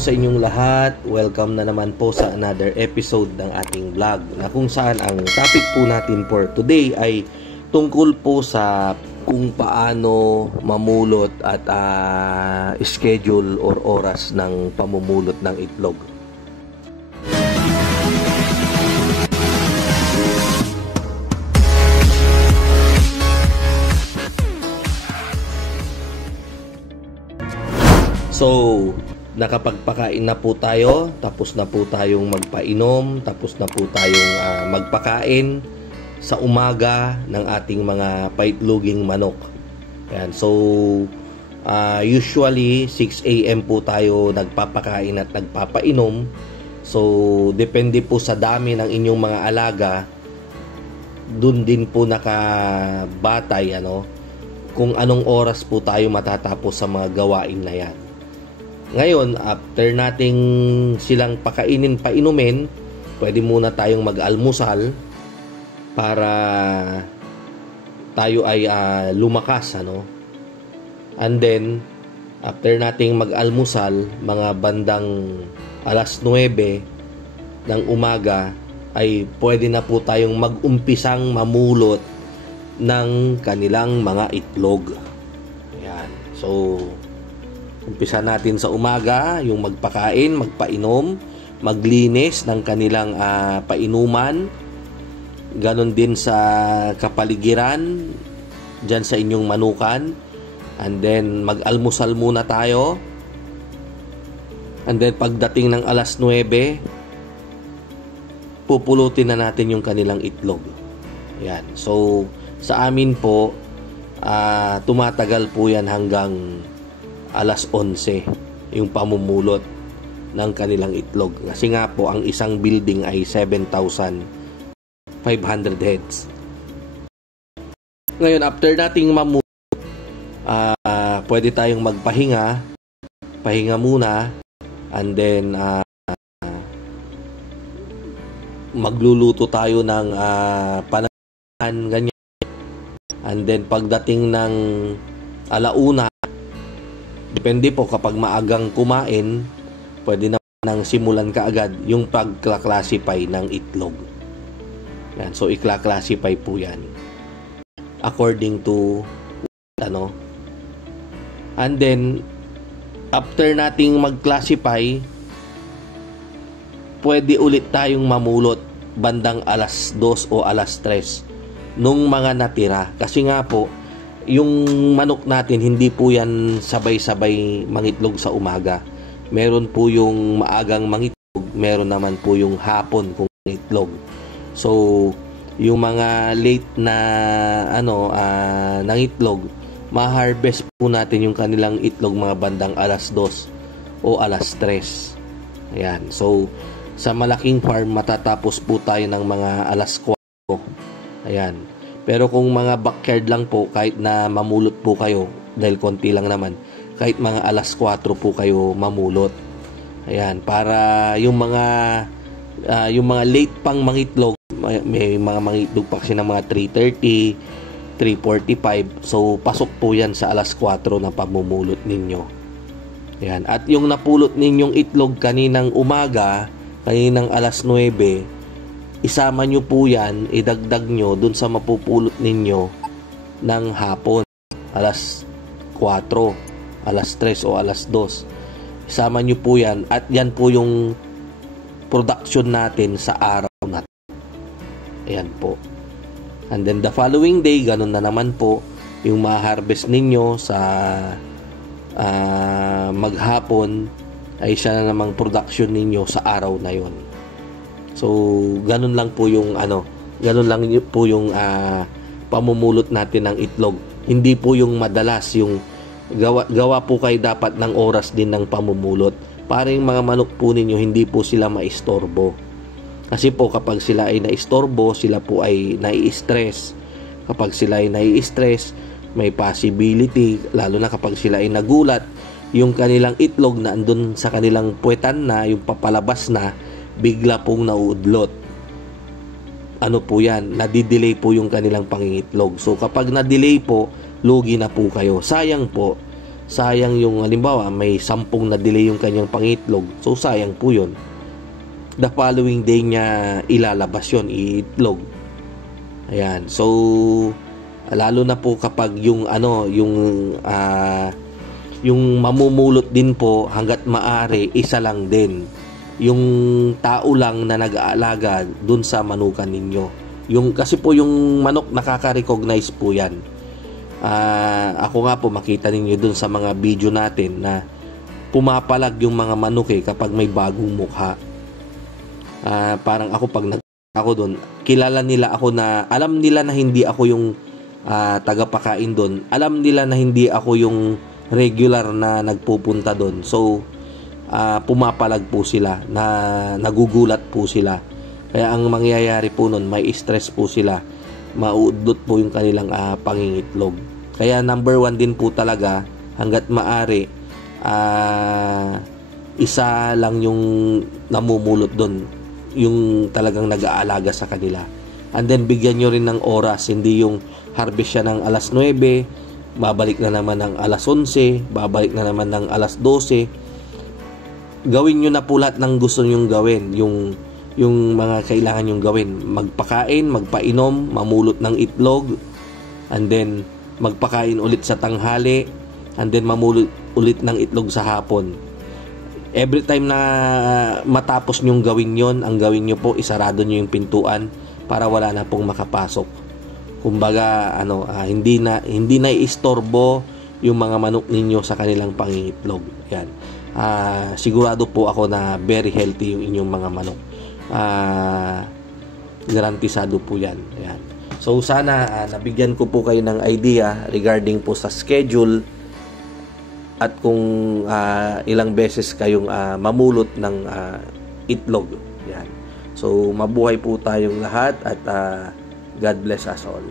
sa inyong lahat. Welcome na naman po sa another episode ng ating vlog na kung saan ang topic po natin for today ay tungkol po sa kung paano mamulot at schedule or oras ng pamumulot ng itlog. So, nakapagpakain na po tayo, tapos na po tayong magpainom, tapos na po tayong magpakain sa umaga ng ating mga paitloging manok. Ayan, so, usually 6 AM po tayo nagpapakain at nagpapainom. So, depende po sa dami ng inyong mga alaga, dun din po nakabatay kung anong oras po tayo matatapos sa mga gawain na yan. Ngayon, after nating silang pakainin, painumin, pwede muna tayong mag-almusal para tayo ay lumakas, And then, after nating mag-almusal, mga bandang 9:00 ng umaga, ay pwede na po tayong mag-umpisang mamulot ng kanilang mga itlog. Ayan. So, umpisa natin sa umaga, yung magpakain, magpainom, maglinis ng kanilang painuman. Ganon din sa kapaligiran, dyan sa inyong manukan. And then, mag-almusal muna tayo. And then, pagdating ng 9:00, pupulutin na natin yung kanilang itlog. Yan. So, sa amin po, tumatagal po yan hanggang 11:00 yung pamumulot ng kanilang itlog. Kasi nga po, ang isang building ay 7,500 heads. Ngayon, after nating mamulot, pwede tayong magpahinga. Pahinga muna. And then, magluluto tayo ng panangan, ganyan. And then, pagdating ng 1:00, depende po kapag maagang kumain, pwede na nang simulan kaagad yung pagkla-classify ng itlog. Yan. So, ikla-classify po yan according to And then, after nating mag-classify, pwede ulit tayong mamulot bandang 2:00 o 3:00 nung mga natira. Kasi nga po, yung manok natin, hindi po yan sabay-sabay mangitlog sa umaga. Meron po yung maagang mangitlog, meron naman po yung hapon kung mangitlog. So, yung mga late na nangitlog, ma-harvest po natin yung kanilang itlog mga bandang 2:00 o 3:00. Ayan. So, sa malaking farm, matatapos po tayo ng mga 4:00. Ayan. Pero kung mga backyard lang po, kahit na mamulot po kayo, dahil konti lang naman, kahit mga 4:00 po kayo mamulot. Ayan, para yung mga late pang mangitlog, may mga mangitlog pa kasi ng mga 3:30, 3:45. So, pasok po yan sa 4:00 na pamumulot ninyo. Ayan. At yung napulot ninyong itlog kaninang umaga, kaninang 9:00, isama nyo po yan, idagdag nyo dun sa mapupulot ninyo ng hapon, 4:00, 3:00 o 2:00. Isama nyo po yan at yan po yung production natin sa araw na. Ayan po. And then the following day, ganun na naman po, yung ma-harvest ninyo sa maghapon ay siya na namang production ninyo sa araw na yon. So, ganun lang po yung pamumulot natin ng itlog. Hindi po yung madalas, yung gawa po kayo dapat ng oras din ng pamumulot. Para yung mga manok po ninyo, hindi po sila maistorbo. Kasi po kapag sila ay naistorbo, sila po ay nai-stress. Kapag sila ay nai-stress, may possibility, lalo na kapag sila ay nagulat, yung kanilang itlog na andun sa kanilang puwetan na, yung papalabas na, bigla pong nauudlot. Ano po yan? Nadidelay po yung kanilang pangingitlog. So kapag na-delay po, lugi na po kayo. Sayang po. sayang yung halimbawa may 10 na delay yung kanyang pangitlog, so sayang po yun. The following day niya ilalabas yun, iitlog. Ayan, so lalo na po kapag yung yung mamumulot din po hanggat maaari isa lang din yung tao lang na nag-aalaga dun sa manukan ninyo. Kasi po yung manok nakaka-recognize po yan. Ako nga po makita ninyo dun sa mga video natin na pumapalag yung mga manok kapag may bagong mukha. Parang ako pag ako doon, kilala nila ako na alam nila na hindi ako yung tagapakain doon. Alam nila na hindi ako yung regular na nagpupunta doon. So pumapalag po sila, na nagugulat po sila. Kaya ang mangyayari po noon, may stress po sila, mauudlot po yung kanilang pangingitlog. Kaya number 1 din po talaga hanggat maaari isa lang yung namumulot doon, yung talagang nag-aalaga sa kanila. And then bigyan nyo rin ng oras, hindi yung harvest siya ng alas 9, babalik na naman ng alas 11, babalik na naman ng alas 12. Gawin nyo na po lahat ng gusto nyong gawin, yung mga kailangan nyong gawin, magpakain, magpainom, mamulot ng itlog, and then magpakain ulit sa tanghali, and then mamulot ulit ng itlog sa hapon. Every time na matapos nyong gawin yon, ang gawin nyo po, isarado nyo yung pintuan para wala na pong makapasok. Kumbaga hindi na iistorbo yung mga manok ninyo sa kanilang pangingitlog. Yan. Sigurado po ako na very healthy yung inyong mga manok. Garantisado po yan. Yan. So sana nabigyan ko po kayo ng idea regarding po sa schedule at kung ilang beses kayong mamulot ng itlog. Yan. So mabuhay po tayong lahat at God bless us all.